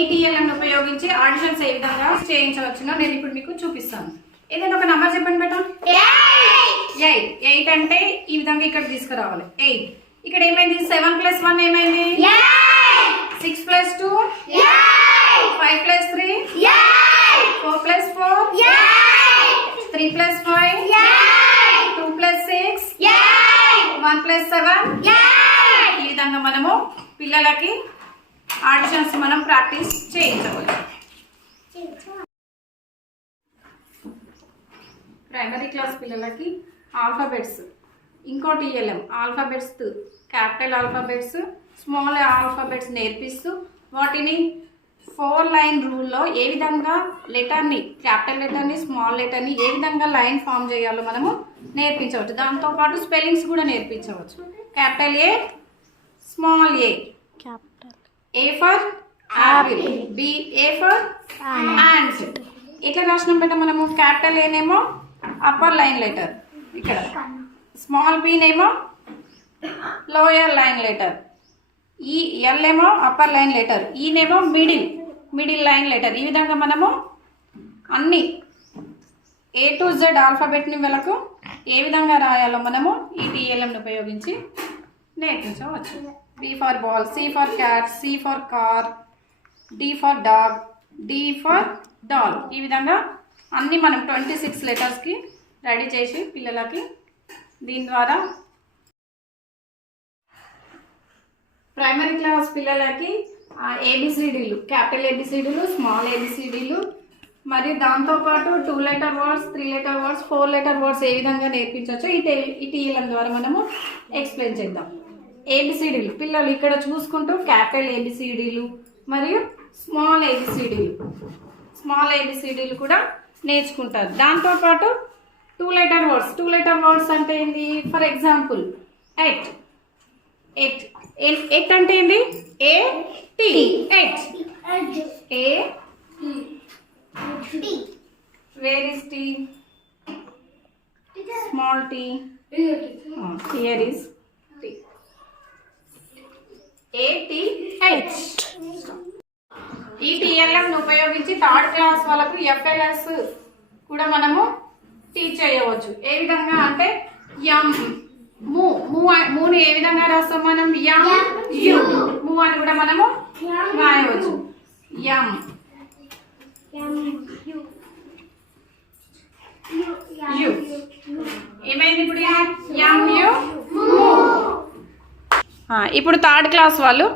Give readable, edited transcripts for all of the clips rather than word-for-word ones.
ETLM ఉపయోగించి auditions ఏ విధంగా చేయించవచ్చునో నేను ఇప్పుడు మీకు చూపిస్తాను. ఏదైనా ఒక నంబర్ చెప్పండి బేటా. 8 అంటే ఈ విధంగా ఇక్కడ తీసుకురావాలి. 8 ఇక్కడ ఏమైంది? 7 + 1 ఏమైంది? 6 + 2 5 + 3 4 + 4 3 + 5 2 + 6 1 + 7 ఈ విధంగా మనము పిల్లలకి ఆడిషన్స్ మనం ప్రాక్టీస్ చేయించవచ్చు. ప్రైమరీ క్లాస్ పిల్లలకి ఆల్ఫాబెట్స్, ఇంకో TLM alphabets, capital alphabets, small alphabets నేర్పిస్తూ వాటిని 4 లైన్ రూల్లో ఏ విధంగా లెటర్ని, క్యాపిటల్ లెటర్ని, స్మాల్ లెటర్ని ఏ విధంగా లైన్ ఫామ్ చేయాలో మనము నేర్పించవచ్చు. దాంతోపాటు స్పెల్లింగ్స్ కూడా నేర్పించవచ్చు. Capital A, small A, A for apple, A for ant. ఇట్లా రాసినాం బేట మనము. క్యాపిటల్ A నేమో అప్పర్ లైన్ లెటర్, ఇక్కడ స్మాల్ B నేమో లోయర్ లైన్ లెటర్, L ఏమో అప్పర్ లైన్ లెటర్, ఈ నేమో మిడిల్ లైన్ లెటర్. ఈ విధంగా మనము అన్ని A to Z ఆల్ఫాబెట్ని వాళ్ళకు ఏ విధంగా రాయాలో మనము ఈ TLMని ఉపయోగించి నేర్పించవచ్చు. B for ball, C for cat, C for car, D for dog, D for doll. ఈ విధంగా అన్ని మనం 26 లెటర్స్కి రెడీ చేసి పిల్లలకి దీని ద్వారా ప్రైమరీ క్లాస్ పిల్లలకి ABCDలు, క్యాపిటల్ ABCDలు, స్మాల్ ABCDలు మరియు దాంతోపాటు 2 letter words, 3 letter words, 4 letter words ఏ విధంగా నేర్పించవచ్చో ఈ TLM ద్వారా మనము ఎక్స్ప్లెయిన్ చేద్దాం. ABCDలు పిల్లలు ఇక్కడ చూసుకుంటూ క్యాపిటల్ ABCDలు మరియు స్మాల్ ABCDలు కూడా నేర్చుకుంటారు. దాంతోపాటు 2 లెటర్ వర్డ్స్ అంటే ఏంటి? ఫర్ ఎగ్జాంపుల్ ఎట్ అంటే ఏంటి? AT, at. Where is T? Small T. Here is T. ATH. ఈ TLMను ఉపయోగించి 3rd క్లాస్ వాళ్ళకు FLS కూడా మనము టీచ్ చేయవచ్చు. ఏ విధంగా అంటే మూని ఏ విధంగా రాస్తాం మనం? మూ అని కూడా మనము రాయవచ్చు. ఏమైంది ఇప్పుడు? ఇప్పుడు 3rd క్లాస్ వాళ్ళు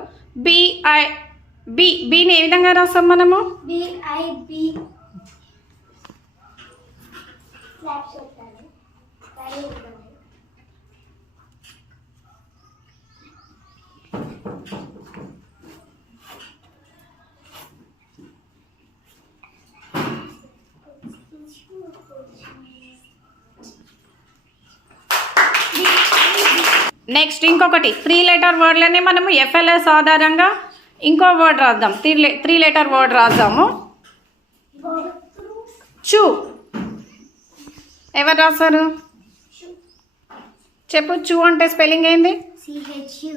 బిని ఏ విధంగా రాస్తాం మనము? నెక్స్ట్ ఇంకొకటి 3 లెటర్ వర్డ్లనే మనము FLS ఆధారంగా ఇంకో వర్డ్ రాద్దాం. 3 లెటర్ వర్డ్ రాద్దాము. చూ. ఎవరు రాస్తారు చెప్పు? చూ అంటే స్పెల్లింగ్ ఏంది? CHU.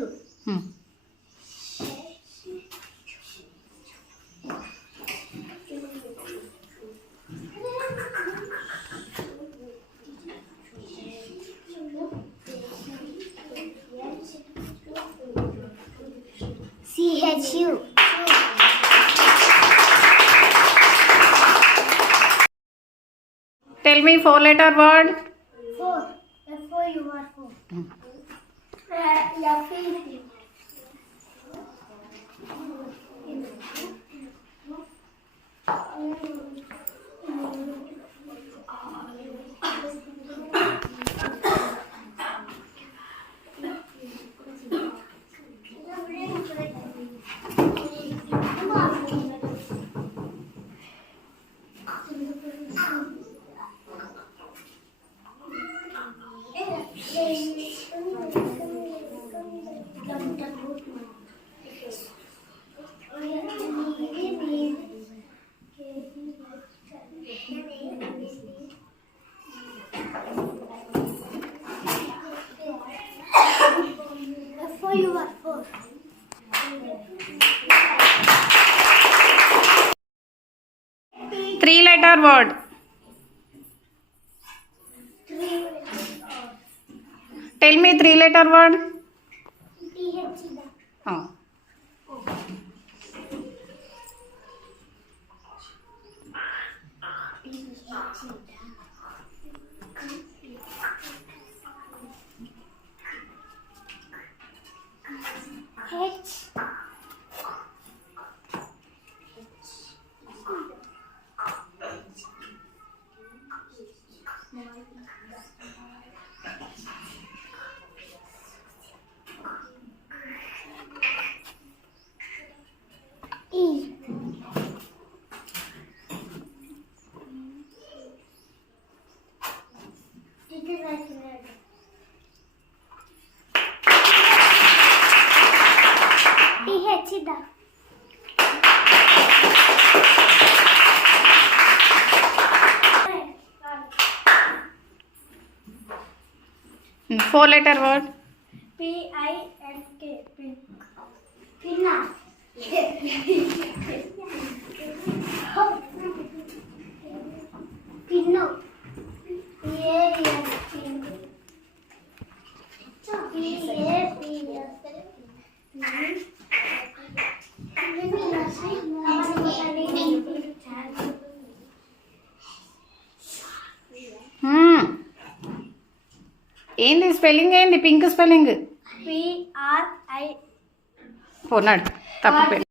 Tell me 4 letter word. 4. F-O-U-R. 4. letter word. Three. Tell me 3-letter word. TH. Oh. H. E. TH. 4-letter word. PINK. Pink. Pinna. Pinno. PAS. Pin. ఏంది spelling ఏంది pink spelling PRI. పోనాడు తప్పు